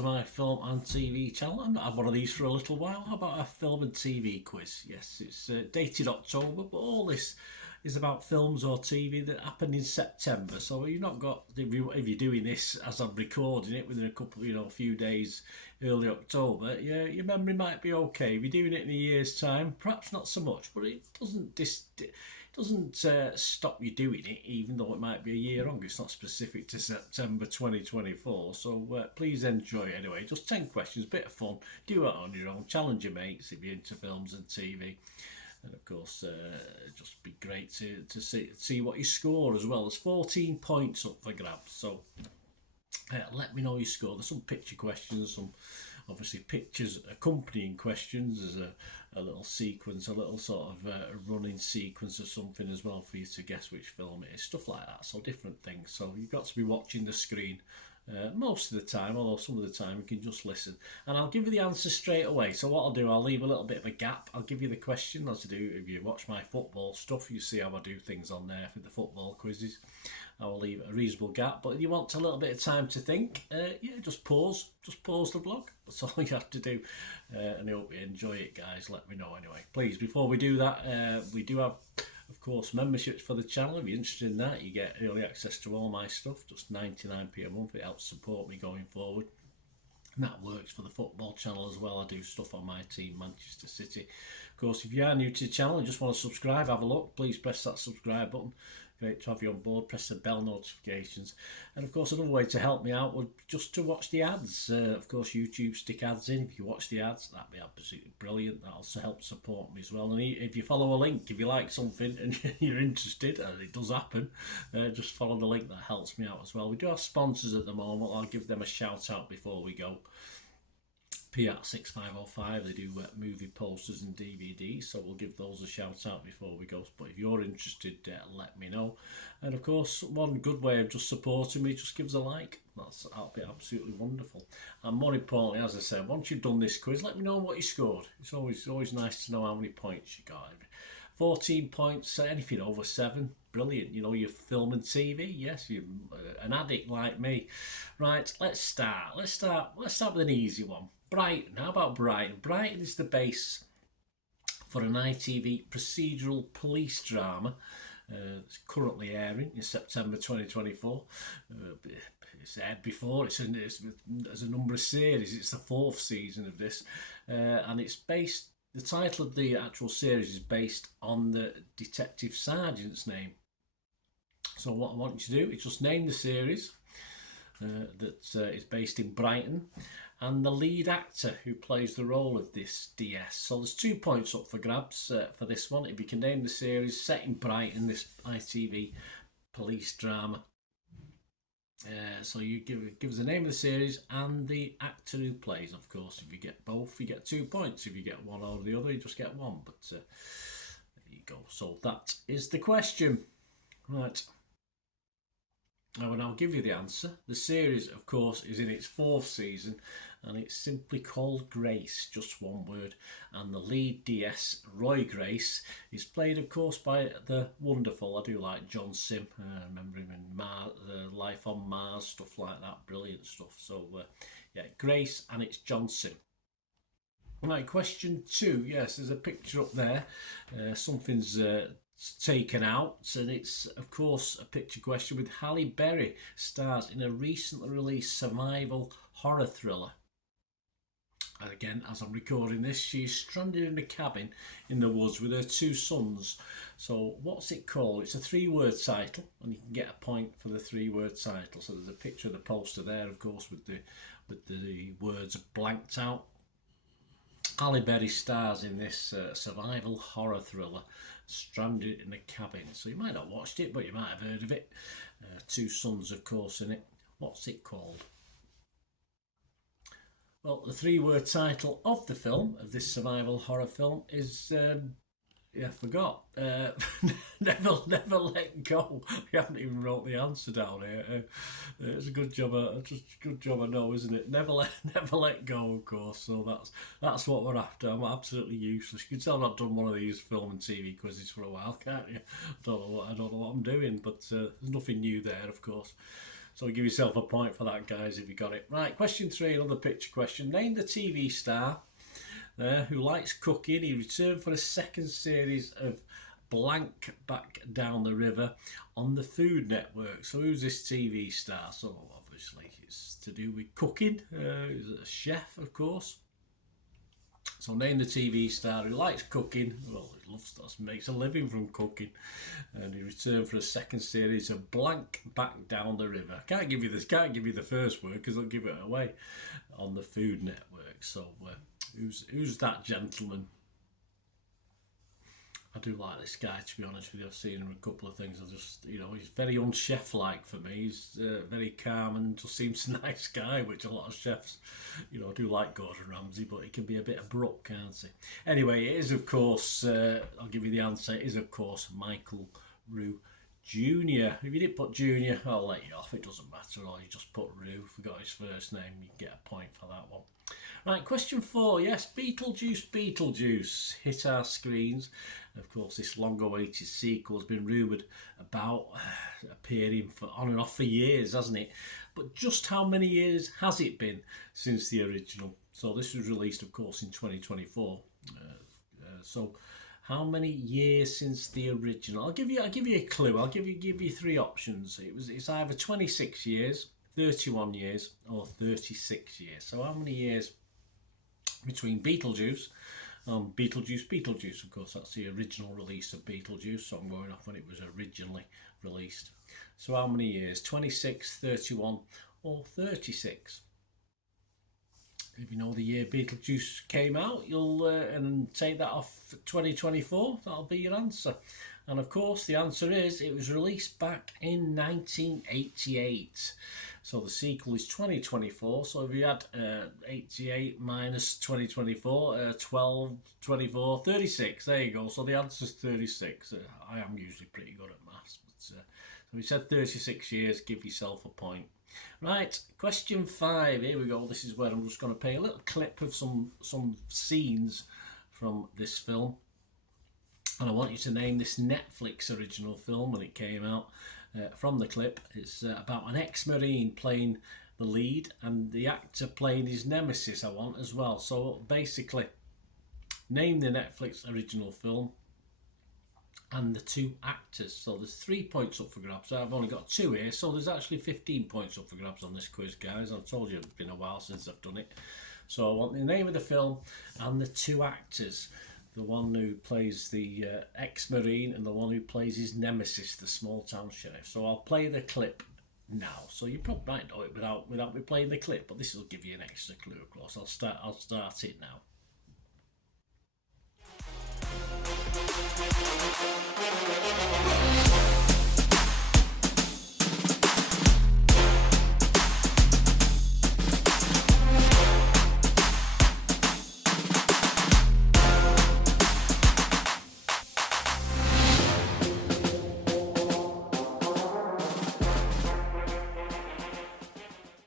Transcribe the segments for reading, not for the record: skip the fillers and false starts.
to my film and TV channel. I've not had one of these for a little while. How about a film and TV quiz? Yes, it's dated October, but all this is about films or TV that happened in September. So you've not got, if you're doing this as I'm recording it within a couple, a few days early October, yeah, your memory might be okay. If you're doing it in a year's time, perhaps not so much, but it doesn't stop you doing it, even though it might be a year on. It's not specific to September 2024, so please enjoy it anyway. Just 10 questions, bit of fun, do it on your own, challenge your mates if you're into films and TV. And of course, just be great to see what you score as well. There's 14 points up for grabs, so let me know your score. There's some picture questions, some obviously pictures accompanying questions. There's a little sequence, a little sort of running sequence of something as well for you to guess which film it is, stuff like that. So different things. So you've got to be watching the screen most of the time, although some of the time you can just listen. And I'll give you the answer straight away. So what I'll do, I'll leave a little bit of a gap. I'll give you the question, as I do if you watch my football stuff. You see how I do things on there for the football quizzes. I will leave a reasonable gap, but if you want a little bit of time to think, just pause the vlog. That's all you have to do, and I hope you enjoy it, guys. Let me know anyway. Please, before we do that, we do have, of course, memberships for the channel. If you're interested in that, you get early access to all my stuff, just 99p a month. It helps support me going forward. And that works for the football channel as well. I do stuff on my team, Manchester City. Of course, if you are new to the channel and just want to subscribe, have a look, please press that subscribe button. Great to have you on board. Press the bell notifications. And of course, another way to help me out would just to watch the ads. Of course, YouTube stick ads in. If you watch the ads, that'd be absolutely brilliant. That also helps support me as well. And if you follow a link, if you like something and you're interested, and it does happen, just follow the link. That helps me out as well. We do have sponsors at the moment. I'll give them a shout out before we go. P6505, they do movie posters and DVDs, so we'll give those a shout out before we go. But if you're interested, let me know. And of course, one good way of just supporting me, just give us a like. That'll be absolutely wonderful. And more importantly, as I said, once you've done this quiz, let me know what you scored. It's always nice to know how many points you got. 14 points, anything over 7, brilliant. You're film and TV. Yes, you're an addict like me. Right, let's start. Let's start with an easy one. Brighton. How about Brighton? Brighton is the base for an ITV procedural police drama. It's currently airing in September 2024. It's aired before. There's a number of series. It's the 4th season of this, and it's based. The title of the actual series is based on the detective sergeant's name. So what I want you to do is just name the series that is based in Brighton, and the lead actor who plays the role of this DS. So there's 2 points up for grabs for this one. If you can name the series set in Brighton, this ITV police drama. So you give us the name of the series and the actor who plays. Of course, if you get both, you get 2 points. If you get one or the other, you just get 1. But there you go. So that is the question. Right. Now, and I'll give you the answer. The series, of course, is in its 4th season, and it's simply called Grace, just one word. And the lead DS, Roy Grace, is played, of course, by the wonderful, I do like John Sim. I remember him in Life on Mars, stuff like that, brilliant stuff. So, yeah, Grace, and it's John Sim. Right, question 2. Yes, there's a picture up there. Something's taken out, and it's of course a picture question with Halle Berry, stars in a recently released survival horror thriller. And again, as I'm recording this, she's stranded in a cabin in the woods with her 2 sons. So what's it called? It's a 3-word title, and you can get a point for the 3-word title. So there's a picture of the poster there, of course, with the words blanked out. Halle Berry stars in this survival horror thriller, Stranded in a Cabin. So you might not have watched it, but you might have heard of it. 2 sons, of course, in it. What's it called? Well, the 3-word title of the film, of this survival horror film, is I forgot. Never Let Go. You haven't even wrote the answer down here. It's a good job. Just a good job I know, isn't it? Never let go. Of course. So that's what we're after. I'm absolutely useless. You can tell I've not done one of these film and TV quizzes for a while, can't you? I don't know what I'm doing, but there's nothing new there, of course. So give yourself a point for that, guys, if you got it. Right, question 3, another picture question. Name the TV star who likes cooking. He returned for a second series of blank back down the river on the Food Network. So who's this TV star? So obviously it's to do with cooking. He's a chef, of course. So name the TV star who likes cooking. Well, he loves that, makes a living from cooking, and he returned for a second series of blank back down the river. Can't give you the first word because I'll give it away on the Food Network. So who's that gentleman? I do like this guy, to be honest with you. I've seen him in a couple of things. I just, he's very unchef-like for me. He's very calm and just seems a nice guy, which a lot of chefs, do like Gordon Ramsay, but he can be a bit abrupt, can't he? Anyway, it is, of course, I'll give you the answer, it is, of course, Michael Roux Jr. If you didn't put Junior, I'll let you off. It doesn't matter, or you just put Roux, forgot his first name, you get a point for that one. Right, question 4. Yes, Beetlejuice hit our screens. Of course, this long-awaited sequel has been rumoured about appearing on and off for years, hasn't it? But just how many years has it been since the original? So this was released, of course, in 2024. So how many years since the original? I'll give you a clue. I'll give you 3 options. It's either 26 years, 31 years, or 36 years. So how many years between Beetlejuice and Beetlejuice, of course, that's the original release of Beetlejuice, so I'm going off when it was originally released. So how many years? 26, 31 or 36? If you know the year Beetlejuice came out, you'll and take that off 2024, that'll be your answer. And of course the answer is it was released back in 1988. So the sequel is 2024. So if you add 88 minus 2024, 12, 24, 36. There you go. So the answer is 36. I am usually pretty good at maths. But, so we said 36 years. Give yourself a point. Right, question 5. Here we go. This is where I'm just going to play a little clip of some scenes from this film. And I want you to name this Netflix original film when it came out. From the clip, it's about an ex-Marine playing the lead and the actor playing his nemesis, I want as well. So basically, name the Netflix original film and the 2 actors. So there's 3 points up for grabs. I've only got 2 here, so there's actually 15 points up for grabs on this quiz, guys. I've told you it's been a while since I've done it. So I want the name of the film and the 2 actors. The one who plays the ex-Marine and the one who plays his nemesis, the small-town sheriff. So I'll play the clip now. So you probably might know it without me playing the clip, but this will give you an extra clue, of course. I'll start it now.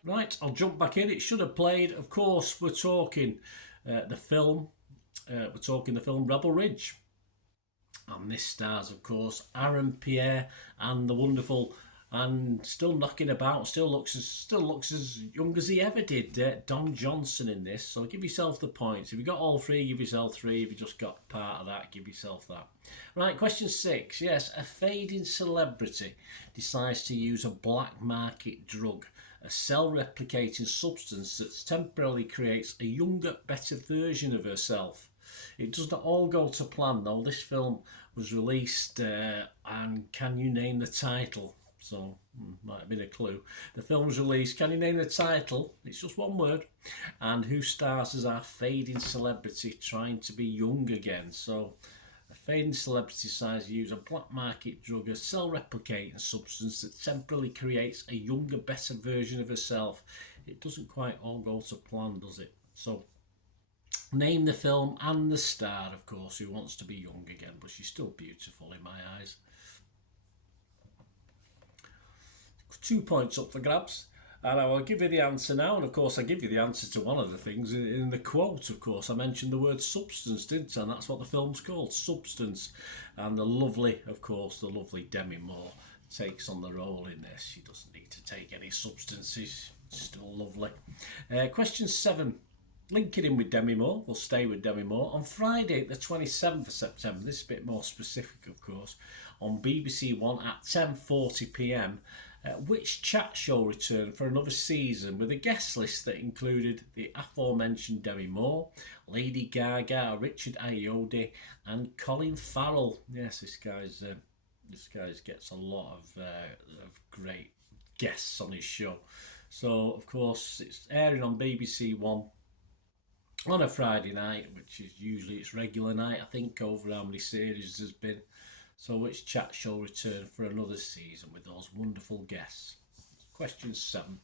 Right, I'll jump back in. It should have played. Of course, we're talking the film. We're talking the film Rebel Ridge. And this stars, of course, Aaron Pierre and the wonderful and still knocking about, still looks as young as he ever did, Don Johnson in this. So give yourself the points. If you got all 3, give yourself 3. If you just got part of that, give yourself that. Right, question 6. Yes, a fading celebrity decides to use a black market drug, a cell-replicating substance that temporarily creates a younger, better version of herself. It does not all go to plan, though. This film was released, and can you name the title? So, might have been a clue. The film was released. Can you name the title? It's just one word. And who stars as our fading celebrity trying to be young again? So, a fading celebrity decides to use a black market drug, a cell-replicating substance that temporarily creates a younger, better version of herself. It doesn't quite all go to plan, does it? So, name the film and the star, of course, who wants to be young again, but she's still beautiful in my eyes. 2 points up for grabs. And I will give you the answer now. And of course, I give you the answer to one of the things in the quote. Of course, I mentioned the word substance, didn't I? And that's what the film's called, Substance. And the lovely, of course, the lovely Demi Moore takes on the role in this. She doesn't need to take any substances. Still lovely. Question 7. Linking in with Demi Moore. We'll stay with Demi Moore. On Friday, the 27th of September, this is a bit more specific, of course, on BBC One at 10:40 p.m, which chat show returned for another season with a guest list that included the aforementioned Demi Moore, Lady Gaga, Richard Ayoade, and Colin Farrell. Yes, this guy's gets a lot of great guests on his show. So, of course, it's airing on BBC One on a Friday night, which is usually its regular night, I think, over how many series there's been. So which chat show returned for another season with those wonderful guests? Question 7.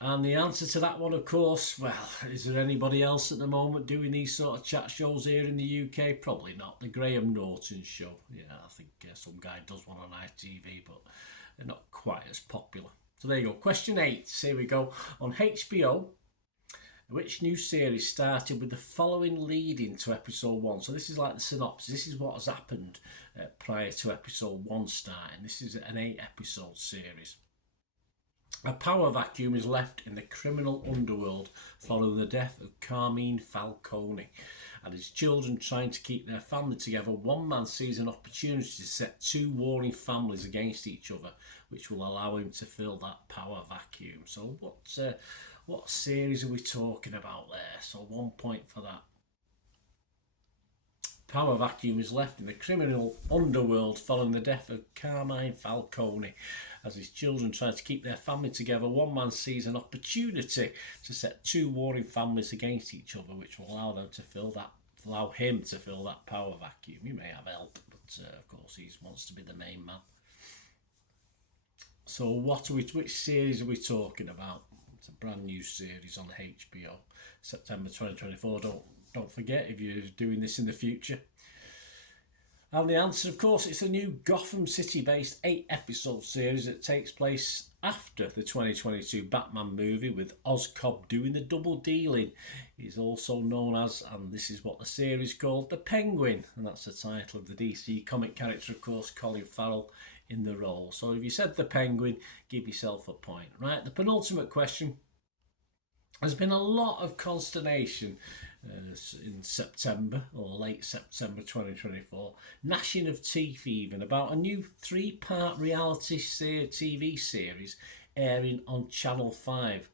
And the answer to that one, of course, well, is there anybody else at the moment doing these sort of chat shows here in the UK? Probably not. The Graham Norton Show. Yeah, I think some guy does one on ITV, but they're not quite as popular. So there you go. Question 8. Here we go. On HBO, which new series started with the following lead-in to episode 1? So this is like the synopsis. This is what has happened prior to episode 1 starting. This is an 8-episode series. A power vacuum is left in the criminal underworld following the death of Carmine Falcone. And his children trying to keep their family together, one man sees an opportunity to set 2 warring families against each other, which will allow him to fill that power vacuum. So what series are we talking about there? So 1 point for that. Power vacuum is left in the criminal underworld following the death of Carmine Falcone. As his children try to keep their family together, one man sees an opportunity to set 2 warring families against each other, which will allow him to fill that power vacuum. He may have help, but of course he wants to be the main man. So which series are we talking about? It's a brand new series on HBO, September 2024. Don't forget if you're doing this in the future. And the answer, of course, it's a new Gotham City-based 8-episode series that takes place after the 2022 Batman movie, with Oscorp doing the double dealing. He's also known as, and this is what the series called, the Penguin, and that's the title of the DC comic character, of course, Colin Farrell in the role. So if you said the Penguin, give yourself a point. Right, the penultimate question. There's been a lot of consternation in September or late September 2024, gnashing of teeth even, about a new 3-part reality TV series airing on Channel 5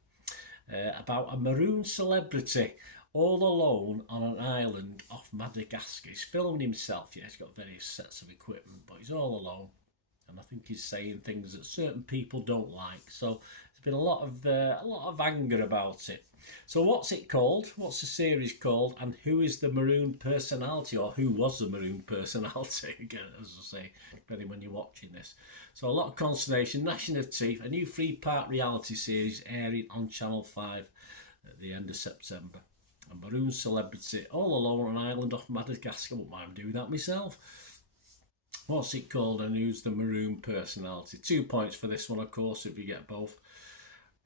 about a maroon celebrity all alone on an island off Madagascar. He's filming himself. Yeah, he's got various sets of equipment, but he's all alone, and I think he's saying things that certain people don't like. So there's been a lot of anger about it. So what's it called? What's the series called? And who is the maroon personality, or who was the maroon personality? Again, as I say, depending when you're watching this. So a lot of consternation, gnashing of teeth. A new 3-part reality series airing on Channel 5 at the end of September. A maroon celebrity all alone on an island off Madagascar. Wouldn't mind doing that myself. What's it called, and who's the maroon personality? 2 points for this one, of course, if you get both.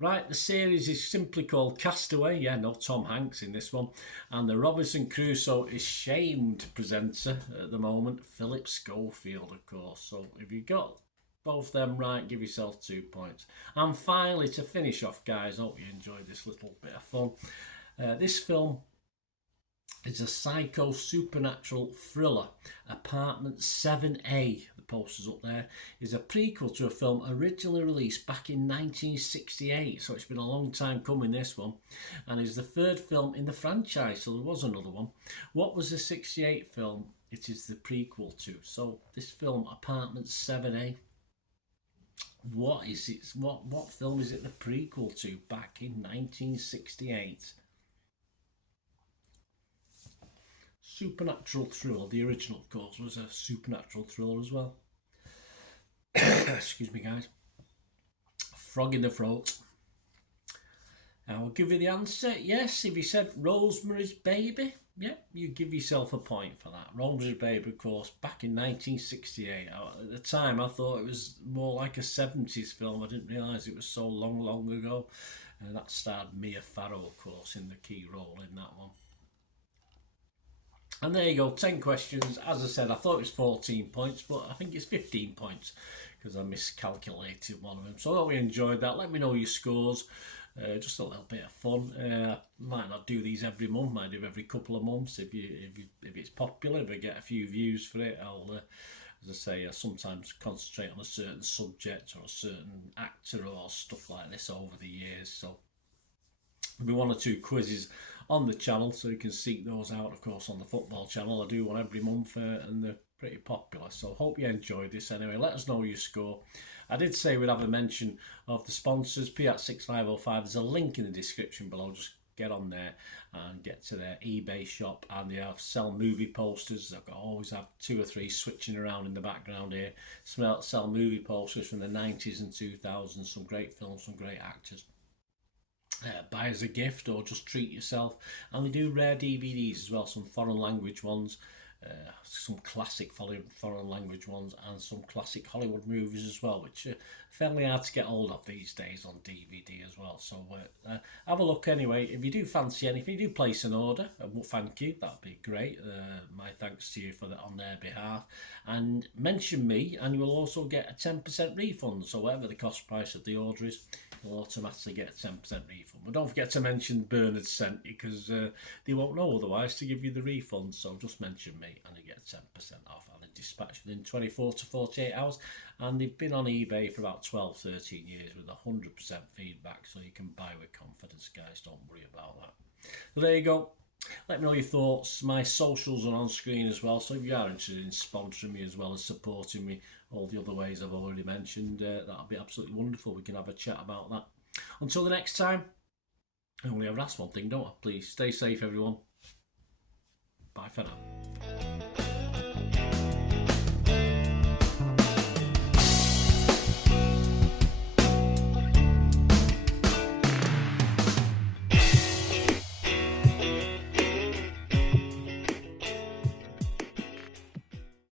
Right, the series is simply called Castaway. Yeah, no Tom Hanks in this one. And the Robinson Crusoe is shamed presenter at the moment, Philip Schofield, of course. So if you got both them right, give yourself 2 points. And finally, to finish off, guys, hope you enjoyed this little bit of fun. This film is a psycho supernatural thriller. Apartment 7A, the poster's up there, is a prequel to a film originally released back in 1968. So it's been a long time coming, this one. And is the 3rd film in the franchise, so there was another one. What was the 68 film? It is the prequel to. So this film, Apartment 7A, what is it? What film is it the prequel to back in 1968? Supernatural thriller. The original, of course, was a supernatural thriller as well. Excuse me, guys. Frog in the throat. I'll give you the answer. Yes, if you said Rosemary's Baby, yeah, you give yourself a point for that. Rosemary's Baby, of course, back in 1968. At the time, I thought it was more like a 70s film. I didn't realise it was so long ago. And that starred Mia Farrow, of course, in the key role in that one. And there you go, 10 questions. As I said, I thought it was 14 points, but I think it's 15 points because I miscalculated one of them. So I hope you enjoyed that. Let me know your scores. Just a little bit of fun. Might not do these every month. Might do every couple of months if it's popular. If I get a few views for it, I'll, as I say, I sometimes concentrate on a certain subject or a certain actor or stuff like this over the years. So there'll be one or two quizzes on the channel, so you can seek those out. Of course, on the football channel, I do one every month, and they're pretty popular. So hope you enjoyed this. Anyway, let us know your score. I did say we'd have a mention of the sponsors. Piat6505. There's a link in the description below. Just get on there and get to their eBay shop, and they sell movie posters. I always have 2 or 3 switching around in the background here. Sell movie posters from the 90s and 2000s. Some great films, some great actors. Buy as a gift or just treat yourself. And they do rare DVDs as well, some foreign language ones, some classic foreign language ones, and some classic Hollywood movies as well, which are fairly hard to get hold of these days on DVD as well. So have a look anyway. If you do fancy anything, do place an order. Thank you, that'd be great. My thanks to you for that on their behalf. And mention me, and you will also get a 10% refund. So whatever the cost price of the order is, you'll automatically get a 10% refund. But don't forget to mention Bernard sent you, because they won't know otherwise to give you the refund. So just mention me and you get 10% off, and it's dispatched within 24 to 48 hours. And they've been on eBay for about 12, 13 years with 100% feedback, so you can buy with confidence, guys. Don't worry about that. So there you go. Let me know your thoughts. My socials are on screen as well, so if you are interested in sponsoring me as well as supporting me all the other ways I've already mentioned, that'll be absolutely wonderful. We can have a chat about that. Until the next time, I only ever ask one thing, don't I? Please stay safe, everyone. Bye for now.